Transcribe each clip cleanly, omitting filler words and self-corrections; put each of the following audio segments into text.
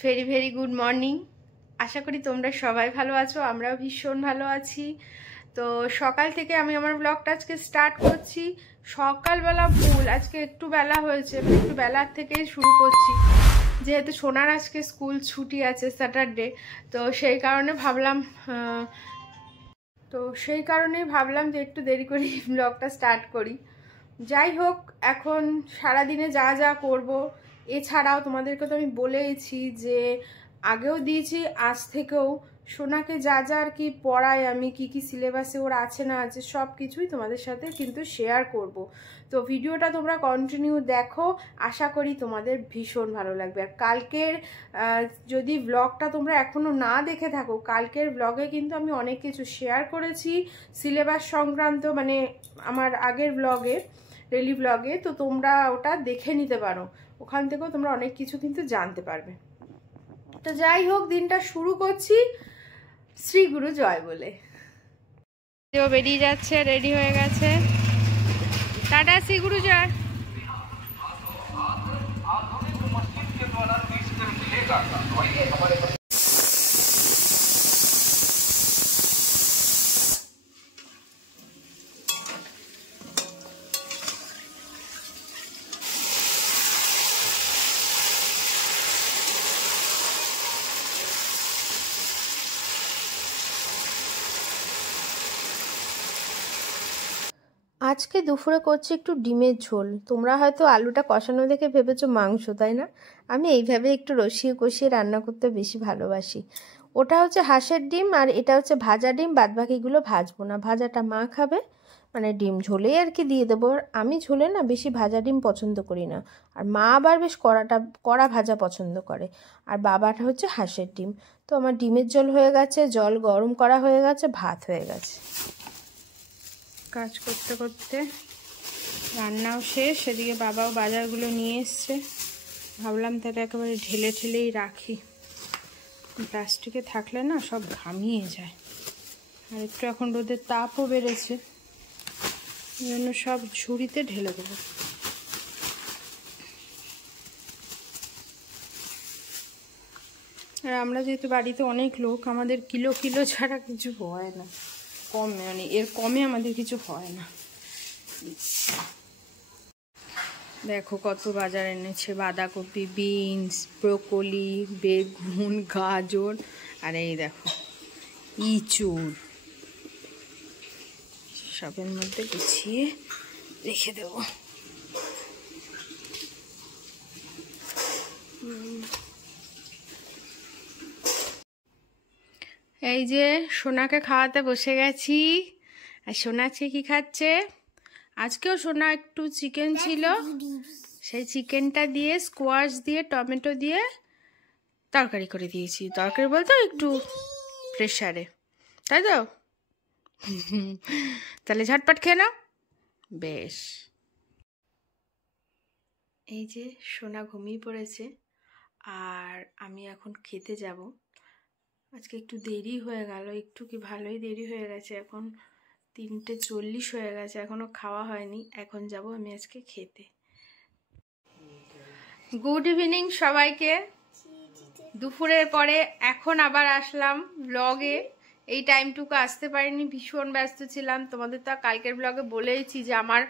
Very very good morning. আশা করি তোমরা সবাই ভালো আছো, আমরাও ভীষণ ভালো আছি। তো সকাল থেকে আমি আমার ব্লগটা আজকে স্টার্ট করছি। সকালবেলা ভুল, আজকে একটু বেলা হয়েছে, একটু বেলার থেকেই শুরু করছি, যেহেতু সোনার আজকে স্কুল ছুটি আছে স্যাটারডে। তো সেই কারণেই ভাবলাম যে একটু দেরি করে ব্লগটা স্টার্ট করি। যাই হোক, এখন সারাদিনে যা যা করব, এছাড়াও তোমাদেরকে তো আমি বলেইছি যে আগেও দিয়েছি, আজ থেকেও সোনাকে যা যা আর কি পড়াই, আমি কি কি সিলেবাসে ওর আছে না আছে সব কিছুই তোমাদের সাথে কিন্তু শেয়ার করব। তো ভিডিওটা তোমরা কন্টিনিউ দেখো, আশা করি তোমাদের ভীষণ ভালো লাগবে। আর কালকের যদি ব্লগটা তোমরা এখনও না দেখে থাকো, কালকের ব্লগে কিন্তু আমি অনেক কিছু শেয়ার করেছি সিলেবাস সংক্রান্ত, মানে আমার আগের ব্লগে, ডেইলি ব্লগে। তো তোমরা ওটা দেখে নিতে পারো, ওখান থেকেও তোমরা অনেক কিছু কিন্তু জানতে পারবে। তো যাই হোক, দিনটা শুরু করছি শ্রী গুরু জয় বলে। ও বেরিয়ে যাচ্ছে, রেডি হয়ে গেছে। টাটা, শ্রী গুরু জয়। আজকে দুপুরে করছি একটু ডিমের ঝোল। তোমরা হয়তো আলুটা কষানো দেখে ভেবেছো মাংস, তাই না? আমি এইভাবে একটু রসিয়ে কষিয়ে রান্না করতে বেশি ভালোবাসি। ওটা হচ্ছে হাঁসের ডিম আর এটা হচ্ছে ভাজা ডিম, বাদবাকিগুলো ভাজবো না, ভাজাটা মা খাবে, মানে ডিম ঝোলেই আর কি দিয়ে দেবো। আমি ঝোলে না বেশি ভাজা ডিম পছন্দ করি না, আর মা আবার বেশ কড়া ভাজা পছন্দ করে, আর বাবাটা হচ্ছে হাঁসের ডিম। তো আমার ডিমের ঝোল হয়ে গেছে, জল গরম করা হয়ে গেছে, ভাত হয়ে গেছে। কাজ করতে করতে রান্নাও শেষ, সেদিকে বাবাও বাজারগুলো নিয়ে এসছে। ভাবলাম তাহলে একেবারে ঢেলেই রাখি, প্লাস্টিকে থাকলে না সব ঘামিয়ে যায়। আর একটু এখন রোদের তাপও বেড়েছে, এই জন্য সব ঝুড়িতে ঢেলে দেবো। আর আমরা যেহেতু বাড়িতে অনেক লোক, আমাদের কিলো ছাড়া কিছু হয় না, কমে, মানে এর কমে আমাদের কিছু হয় না। দেখো কত বাজার এনেছে, বাঁধাকপি, বিনস, ব্রোকলি, বেগুন, গাজর, আর এই দেখো ইঁচুড়, সবের মধ্যে গুছিয়ে রেখে দেব। এই যে সোনাকে খাওয়াতে বসে গেছি, আর সোনা আজকে কি খাচ্ছে? আজকেও সোনা একটু চিকেন ছিল, সেই চিকেনটা দিয়ে স্কোয়াশ দিয়ে টমেটো দিয়ে তরকারি করে দিয়েছি। তরকারি বলতে একটু প্রেশারে, তাই তো? তাহলে ঝটপট খেয়ে নাও। বেশ, এই যে সোনা ঘুমিয়ে পড়েছে, আর আমি এখন খেতে যাব। আজকে একটু দেরি হয়ে গেল, একটু কি ভালোই দেরি হয়ে গেছে, এখন 3:40 হয়ে গেছে, এখনো খাওয়া হয়নি। এখন যাব আমি আজকে খেতে। গুড ইভিনিং সবাইকে। দুপুরের পরে এখন আবার আসলাম ব্লগে। এই টাইমটুকু আসতে পারিনি, ভীষণ ব্যস্ত ছিলাম। তোমাদের তো কালকের ব্লগে বলেইছি যে আমার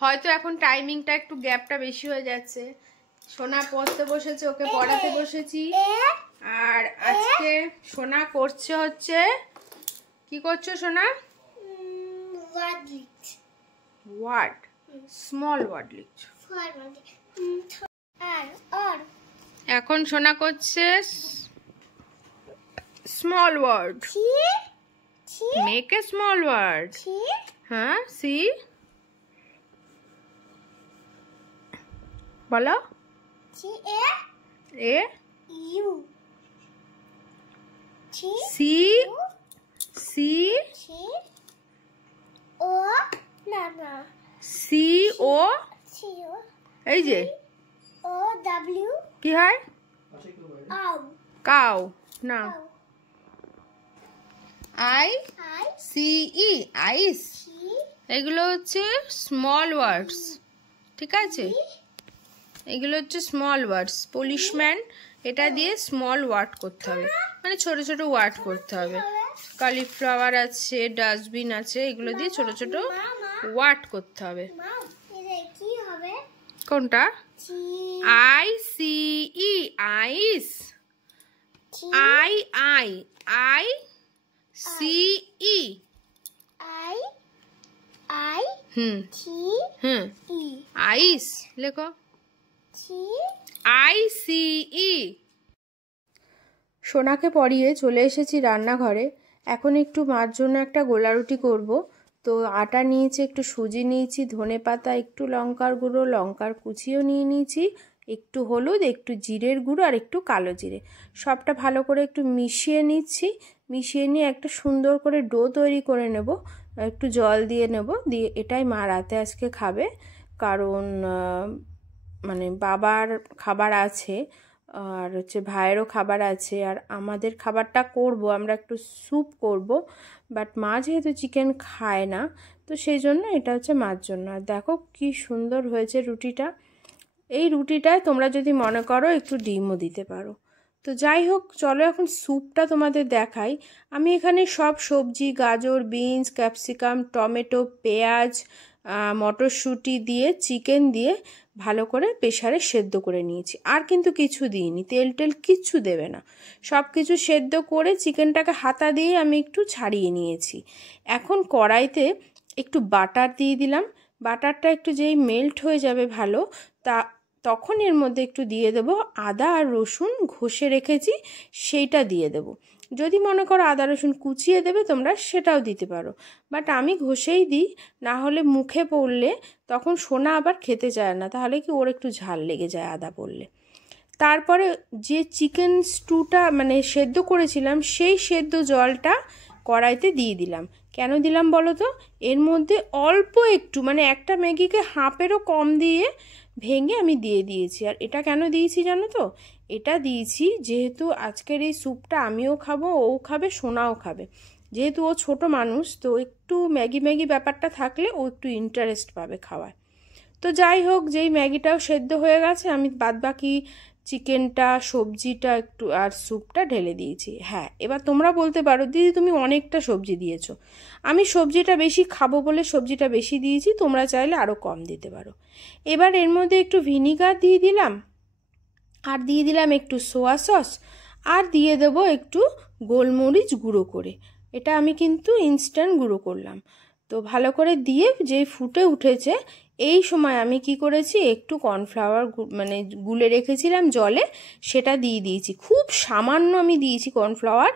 হয়তো এখন টাইমিংটা একটু গ্যাপটা বেশি হয়ে যাচ্ছে। সোনা পড়তে বসেছে, ওকে পড়াতে বসেছি। আর আজকে সোনা করছে হচ্ছে, কি করছো সোনা? ওয়ার্ড, স্মল ওয়ার্ড লিখছো। এখন সোনা করছে small word, make a small word. হ্যাঁ, সি বলো। A C C O C O, এই যে ও ডব্লিউ কি হয়? কাউ না, আই সি ই, আইস। এগুলো হচ্ছে স্মল ওয়ার্ডস, ঠিক আছে? এগুলো হচ্ছে স্মল ওয়ার্ডস। পলিশম্যান এটা দিয়ে স্মল ওয়াট করতে হবে, মানে ছোট ছোট ওয়াট করতে হবে। কলিফ্লাওয়ার আছে, ডাস্টবিন আছে, এগুলো দিয়ে ছোট ছোট ওয়াট করতে হবে। কোনটা? ICE, আইস। ICE, আইস লেখো। ICE। সোনাকে পরিয়ে চলে এসেছি রান্নাঘরে। এখন একটু মার জন্য একটা গোলা রুটি করব। তো আটা নিয়েছি, একটু সুজি নিয়েছি, ধনেপাতা, একটু লঙ্কার গুঁড়ো, লঙ্কার কুচিও নিয়ে নিয়েছি, একটু হলুদ, একটু জিরের গুঁড়ো আর একটু কালো জিরে। সবটা ভালো করে একটু মিশিয়ে নিচ্ছি। মিশিয়ে নিয়ে একটা সুন্দর করে ডো তৈরি করে নেব। একটু জল দিয়ে নেব, দিয়ে এটাই মা রাতে আজকে খাবে। কারণ মানে বাবার খাবার আছে, আর হচ্ছে ভাইয়েরও খাবার আছে, আর আমাদের খাবারটা করব, আমরা একটু স্যুপ করব। বাট মা যেহেতু চিকেন খায় না, তো সেই জন্য এটা হচ্ছে মার জন্য। আর দেখো কি সুন্দর হয়েছে রুটিটা। এই রুটিটায় তোমরা যদি মনে করো একটু ডিমও দিতে পারো। তো যাই হোক, চলো এখন স্যুপটা তোমাদের দেখাই। আমি এখানে সব সবজি, গাজর, বিনস, ক্যাপসিকাম, টমেটো, পেঁয়াজ, মটরশুঁটি দিয়ে, চিকেন দিয়ে ভালো করে প্রেসারে সেদ্ধ করে নিয়েছি। আর কিন্তু কিছু দিইনি, তেল কিচ্ছু দেবে না। সব কিছু সেদ্ধ করে চিকেনটাকে হাতা দিয়ে আমি একটু ছাড়িয়ে নিয়েছি। এখন কড়াইতে একটু বাটার দিয়ে দিলাম। বাটারটা একটু যেই মেল্ট হয়ে যাবে ভালো, তখন এর মধ্যে একটু দিয়ে দেব আদা আর রসুন ঘষে রেখেছি, সেইটা দিয়ে দেব। যদি মনে করো আদা রসুন কুচিয়ে দেবে তোমরা, সেটাও দিতে পারো। বাট আমি ঘষেই দিই, না হলে মুখে পড়লে তখন সোনা আবার খেতে চায় না, তাহলে কি ওর একটু ঝাল লেগে যায় আদা পড়লে। তারপরে যে চিকেন স্টুটা মানে সেদ্ধ করেছিলাম, সেই সেদ্ধ জলটা কড়াইতে দিয়ে দিলাম। কেন দিলাম বলো তো? এর মধ্যে অল্প একটু, মানে একটা ম্যাগিকে হাফেরও কম দিয়ে ভেঙে আমি দিয়ে দিয়েছি। আর এটা কেন দিয়েছি জানো তো? এটা দিয়েছি যেহেতু আজকের এই স্যুপটা আমিও খাবো, ও খাবে, সোনাও খাবে। যেহেতু ও ছোট মানুষ, তো একটু ম্যাগি ব্যাপারটা থাকলে ও একটু ইন্টারেস্ট পাবে খাওয়ায়। তো যাই হোক, যেই ম্যাগিটাও সেদ্ধ হয়ে গেছে, আমি বাদবাকি চিকেনটা, সবজিটা একটু আর স্যুপটা ঢেলে দিয়েছি। হ্যাঁ, এবার তোমরা বলতে পারো দিদি তুমি অনেকটা সবজি দিয়েছো। আমি সবজিটা বেশি খাবো বলে সবজিটা বেশি দিয়েছি, তোমরা চাইলে আরও কম দিতে পারো। এবার এর মধ্যে একটু ভিনিগার দিয়ে দিলাম, আর দিয়ে দিলাম একটু সোয়া সস, আর দিয়ে দেবো একটু গোলমরিচ গুঁড়ো করে। এটা আমি কিন্তু ইনস্ট্যান্ট গুঁড়ো করলাম। তো ভালো করে দিয়ে যেই ফুটে উঠেছে, এই সময় আমি কি করেছি, একটু কর্নফ্লাওয়ার মানে গুলে রেখেছিলাম জলে, সেটা দিয়ে দিয়েছি। খুব সামান্য আমি দিয়েছি কর্নফ্লাওয়ার,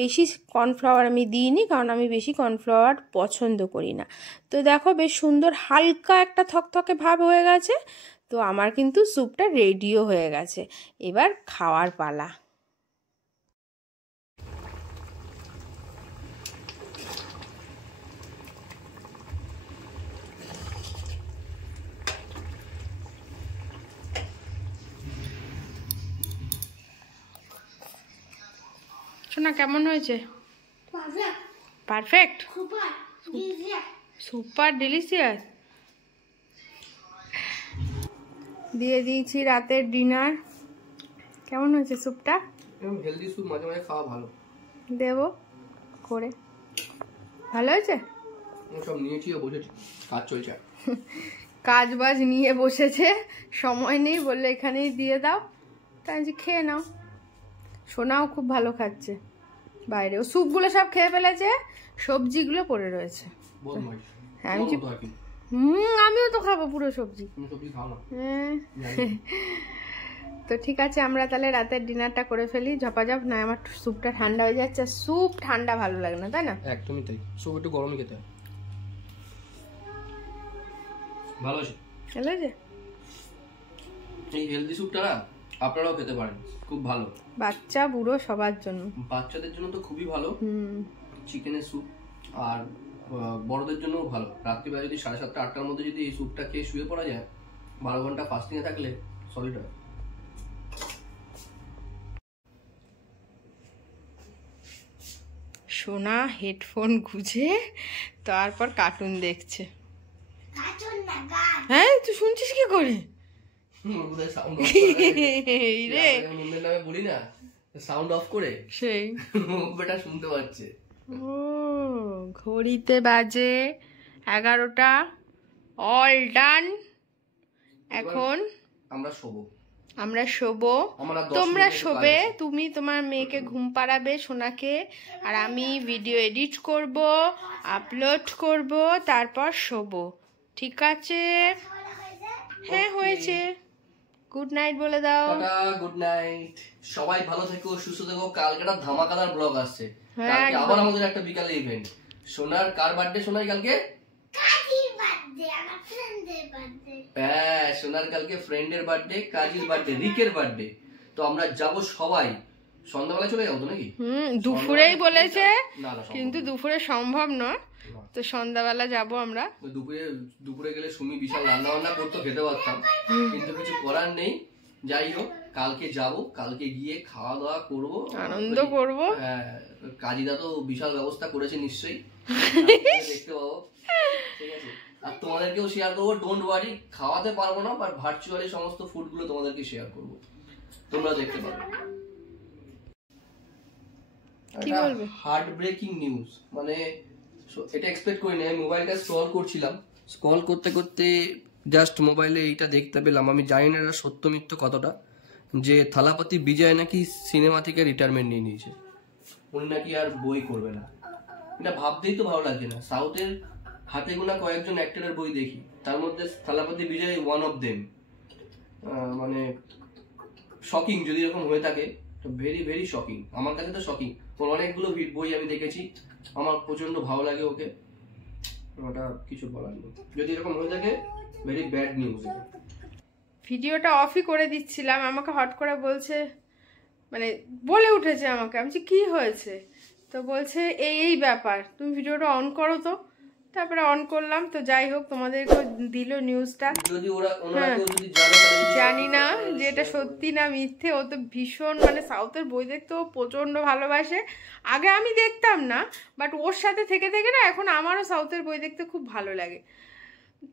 বেশি কর্নফ্লাওয়ার আমি দিইনি, কারণ আমি বেশি কর্নফ্লাওয়ার পছন্দ করি না। তো দেখো বেশ সুন্দর হালকা একটা থকথকে ভাব হয়ে গেছে। তো আমার কিন্তু স্যুপটা রেডিও হয়ে গেছে, এবার খাওয়ার পালা। শোনা কেমন হয়েছে? Perfect, super delicious. দিয়ে দিয়েছি রাতের ডিনার। কেমন হয়েছে স্যুপটা? হেলদি স্যুপ মাঝে মাঝে খাওয়া ভালো। দেবো করে, ভালো হয়েছে। সব নিয়েছি, বসেছি, কাজ চলছে। কাজ বাজ নিয়ে বসেছে, সময় নেই বললে এখানেই দিয়ে দাও। তাই খেয়ে নাও। সোনাও খুব ভালো খাচ্ছে বাইরে, ও স্যুপগুলো সব খেয়ে ফেলেছে, সবজিগুলো পড়ে রয়েছে। আমিও তো খাবো পুরো সবজি। তো ঠিক আছে, আমরা তাহলে রাতের ডিনারটা করে ফেলি ঝপাঝপ। না আমার স্যুপটা ঠান্ডা হয়ে যাচ্ছে, স্যুপ ঠান্ডা ভালো লাগে না, তাই না? একদমই তাই, স্যুপ একটু গরমই খেতে হয়। ভালো আছে, ভালো আছে। এই হেলদি স্যুপটা না আপনারাও খেতে পারেন, খুব ভালো, বাচ্চা বুড়ো সবার জন্য। বাচ্চাদের জন্য তো খুবই ভালো চিকেনের স্যুপ, আর বড়দের জন্যও ভালো। রাত্রিবেলা যদি 7:30 8টার মধ্যে যদি এই স্যুপটা খেয়ে শুয়ে পড়া যায়, 12 ঘন্টা ফাস্টিং এ থাকলে সলিড হয়। সোনা হেডফোন গুঁজে তারপর কার্টুন দেখছে। হ্যাঁ, তুই শুনছিস কি করে? সাউন্ড অফ রে অন্যের নামে বলি না, সাউন্ড অফ করে সেই বেটা শুনতে পাচ্ছে। ও ঘড়িতে বাজে 11টা, অল ডান। এখন আমরা শোবো, তোমরা শোবে, তুমি তোমার মেয়েকে ঘুম পাড়াবে সোনাকে, আর আমি ভিডিও এডিট করব, আপলোড করব, তারপর শোবো। ঠিক আছে? হ্যাঁ হয়েছে। গুড নাইট বলে দাও। গুড নাইট, সবাই ভালো থেকো, সুস্থ থেকো। কালকে একটা ধামাকাদার ব্লগ আসছে, কালকে আবার আমাদের একটা বিকালে ইভেন্ট। সোনার কার বার্থডে? সোনার কালকে হ্যাঁ, সোনার কালকে ফ্রেন্ডের বার্থডে, কাজীর বার্থডে, রিকের বার্থডে। তো আমরা যাব সবাই, সন্ধ্যাবেলা চলে যাবো তো নাকি? দুপুরেই বলেছে, কিন্তু দুপুরে সম্ভব নয়, তো সন্ধ্যাবেলা যাব আমরা। দুপুরে গেলে সুমি বিশাল রান্না বান্না করতো, খেতে পারতাম, কিন্তু কিছু করার নেই। যাই হোক, কালকে যাব, কালকে গিয়ে খাওয়া দাওয়া করবো, আনন্দ করবো। হ্যাঁ, কাজীদা তো বিশাল ব্যবস্থা করেছে নিশ্চয়ই, দেখতে পাবো। ঠিক আছে, আর তোমাদেরকেও শেয়ার করবো। ডোন্ট ওয়ারি, খাওয়াতে পারবো না, বাট ভার্চুয়ালি সমস্ত ফুড গুলো তোমাদেরকে শেয়ার করবো, তোমরা দেখতে পারো। কি বলবে? হার্ট ব্রেকিং নিউজ, মানে এটা এক্সপেক্ট করিনি। আমি মোবাইলটা স্ক্রল করছিলাম, স্ক্রল করতে করতে জাস্ট মোবাইলে এইটা দেখতে পেলাম। আমি জানি না এটা সত্য মিথ্য কতটা, যে থালাপতি বিজয় নাকি সিনেমা থেকে রিটায়ারমেন্ট নিয়ে নিয়েছে, উনি নাকি আর বই করবে না। এটা ভাবতেই তো ভালো লাগছে না। সাউথের হাতে গোনা কয়েকজন অ্যাক্টরের বই দেখি, তার মধ্যে থালাপতি বিজয় ওয়ান অফ দেম। মানে শকিং যদি এরকম হয়ে থাকে, তো ভেরি ভেরি শকিং। আমার কাছে তো শকিং। ওর অনেকগুলো বই আমি দেখেছি, আমার প্রচন্ড ভালো লাগে ওকে, ওটা কিছু বলার নেই। যদি এরকম হয়ে থাকে, ভেরি ব্যাড নিউজ। ভিডিওটা অফই করে দিচ্ছিলাম, আমাকে হট করে বলছে, মানে বলে উঠেছে আমাকে, আমি বলছি কি হয়েছে, তো বলছে এই ব্যাপার, তুমি ভিডিওটা অন করো তো। তারপরে অন করলাম, তো যাই হোক, তোমাদেরকে দিল নিউজটা। জানি না যে এটা সত্যি না মিথ্যে। ও তো ভীষণ, মানে সাউথের বই দেখতে ও প্রচণ্ড ভালোবাসে। আগে আমি দেখতাম না, বাট ওর সাথে থেকে থেকে না এখন আমারও সাউথের বই দেখতে খুব ভালো লাগে।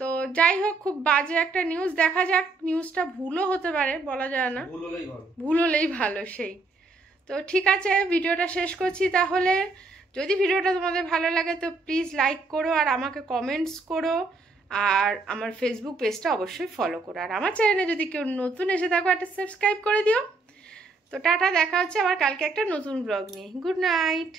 তো যাই হোক, খুব বাজে একটা নিউজ। দেখা যাক, নিউজটা ভুলও হতে পারে, বলা যায় না, ভুল হলেই ভালো। সেই তো ঠিক আছে, ভিডিওটা শেষ করছি তাহলে। যদি ভিডিওটা তোমাদের ভালো লাগে তো প্লিজ লাইক করো, আর আমাকে কমেন্টস করো, আর আমার ফেসবুক পেজটা অবশ্যই ফলো করো, আর আমার চ্যানেলে যদি কেউ নতুন এসে থাকো একটা সাবস্ক্রাইব করে দিও। তো টাটা, দেখা হচ্ছে আবার কালকে একটা নতুন ব্লগ নিয়ে। Good night.